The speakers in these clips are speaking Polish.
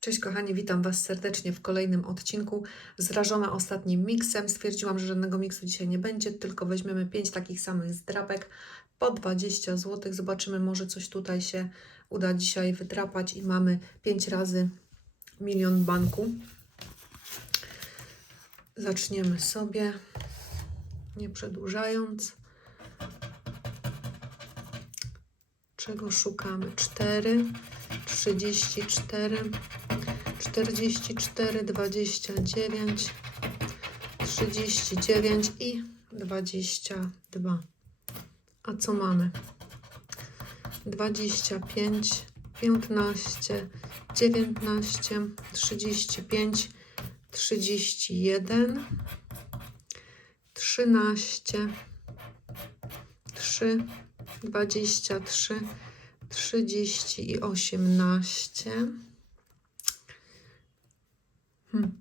Cześć kochani, witam Was serdecznie w kolejnym odcinku. Zrażona ostatnim miksem. Stwierdziłam, że żadnego miksu dzisiaj nie będzie, tylko weźmiemy 5 takich samych zdrapek po 20 zł. Zobaczymy, może coś tutaj się uda dzisiaj wydrapać i mamy 5 razy milion banku. Zaczniemy sobie, nie przedłużając. Czego szukamy? 4, 34, 44, 29, 39 i 22. A co mamy? 25, 15, 19, 35, 31, 13, 3, 23, 30 i 18. Hmm.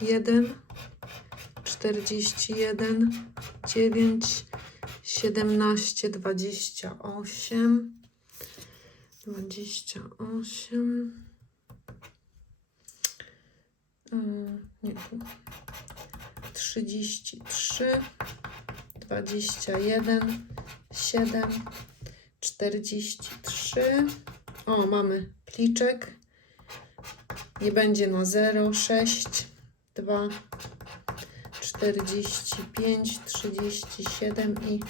1, 41, 9, 17, 28, 28. Mm, nie tu. 33, 21, 7, 43. O, mamy pliczek. Nie będzie na 0, 6, 2, 45, 37 i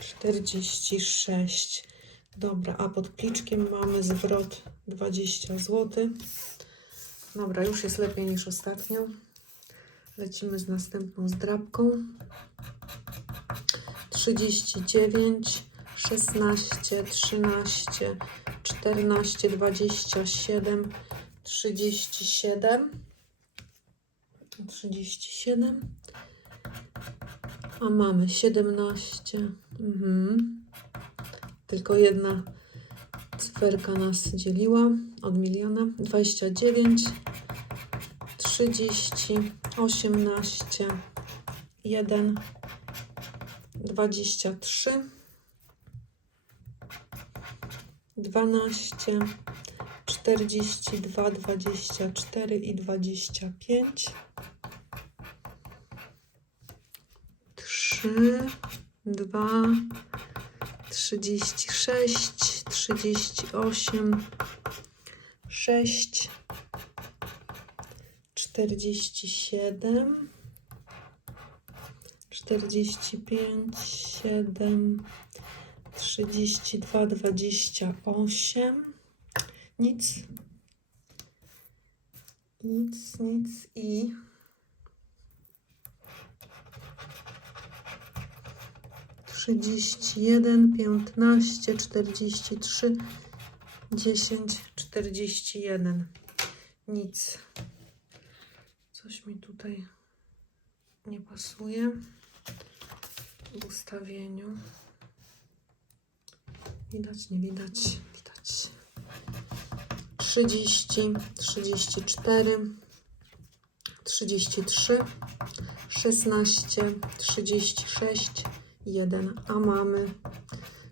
46. Dobra, a pod pliczkiem mamy zwrot 20 zł. Dobra, już jest lepiej niż ostatnio. Lecimy z następną zdrabką. 39, 16, 13, 14, 27, 37. 37. A mamy 17. Mhm. Tylko jedna cyferka nas dzieliła od miliona. 29, 30, 18, 1, 23, 12, 42, 24 i 25. 3, 2, 36, 38, 6, 47, 45, 7, 32, 28. Nic. Nic, nic i. Trzydzieści jeden, piętnaście, czterdzieści trzy, dziesięć, czterdzieści jeden. Nic. Coś mi tutaj nie pasuje w ustawieniu. Widać, nie widać? Widać. 30, 34, 33, 16, 36, 1, a mamy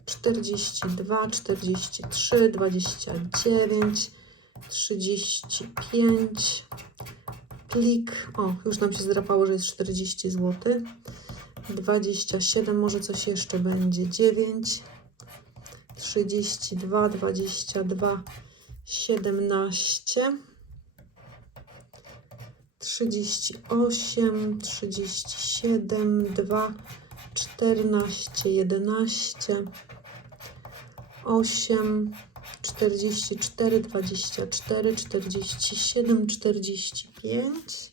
42, 43, 29, 35, plik, o, już nam się zdrapało, że jest 40 zł, 27, może coś jeszcze będzie, 9, 32, 22, 17, 38, 37, 2, 14, 11, 8, 44, 24, 47, 45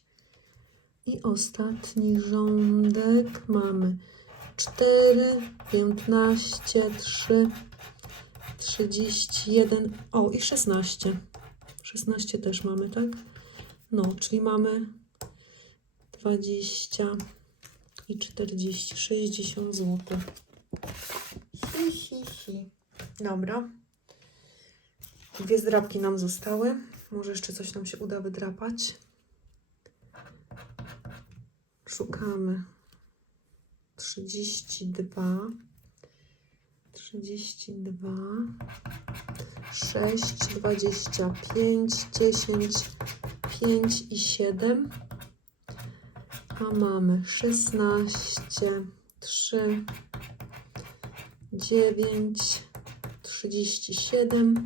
i ostatni rządek mamy 4, 15, 3, 31, o i 16. 16 też mamy, tak? No, czyli mamy 20 i 40, 60 zł. Hi, hi, hi. Dobra. Dwie zdrabki nam zostały. Może jeszcze coś nam się uda wydrapać. Szukamy 32, 32, 6, 25, 10, 5 i 7. A mamy 16, 3, 9, 37,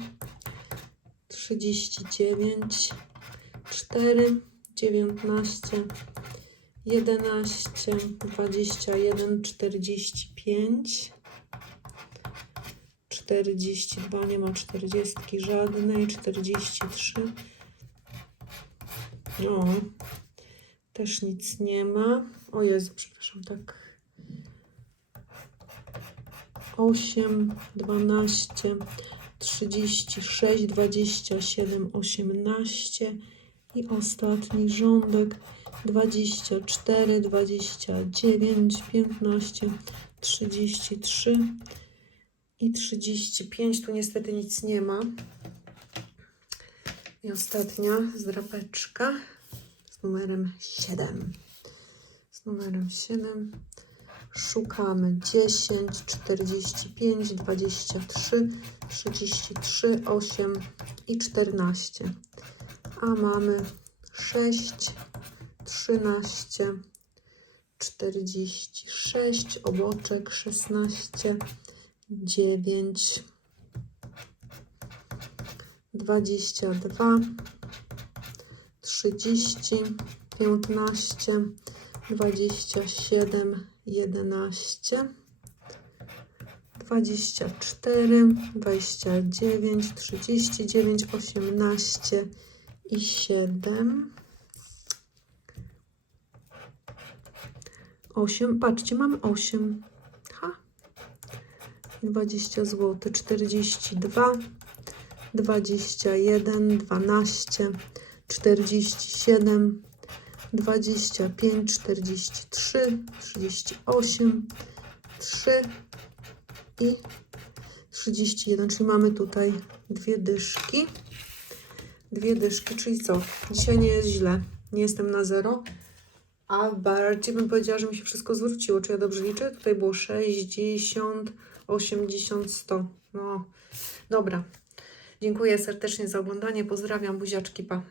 39, 4, 19, 11, 21, 45, 42, nie ma 40 żadnej, 43. No, też nic nie ma. O Jezu, przepraszam, tak. 8, 12, 36, 27, 18 i ostatni rządek 24, 29, 15, 33 i 35. Tu niestety nic nie ma. I ostatnia zdrapeczka z numerem 7. Z numerem 7 szukamy 10, 45, 23, 33, 8 i 14. A mamy 6, 13, 46, oboczek 16, 9, 22, 30, 15, 27, 11, 24, 29, 39, 18 i 7. 8, patrzcie, mam 8. Ha. 20 zł, 42, 21, 12, 47, 25, 43, 38, 3 i 31, czyli mamy tutaj dwie dyszki. Dwie dyszki, czyli co? Dzisiaj nie jest źle. Nie jestem na zero, a bardziej bym powiedziała, że mi się wszystko zwróciło. Czy ja dobrze liczę? Tutaj było 60, 80, 100. No, dobra. Dziękuję serdecznie za oglądanie. Pozdrawiam, buziaczki, pa.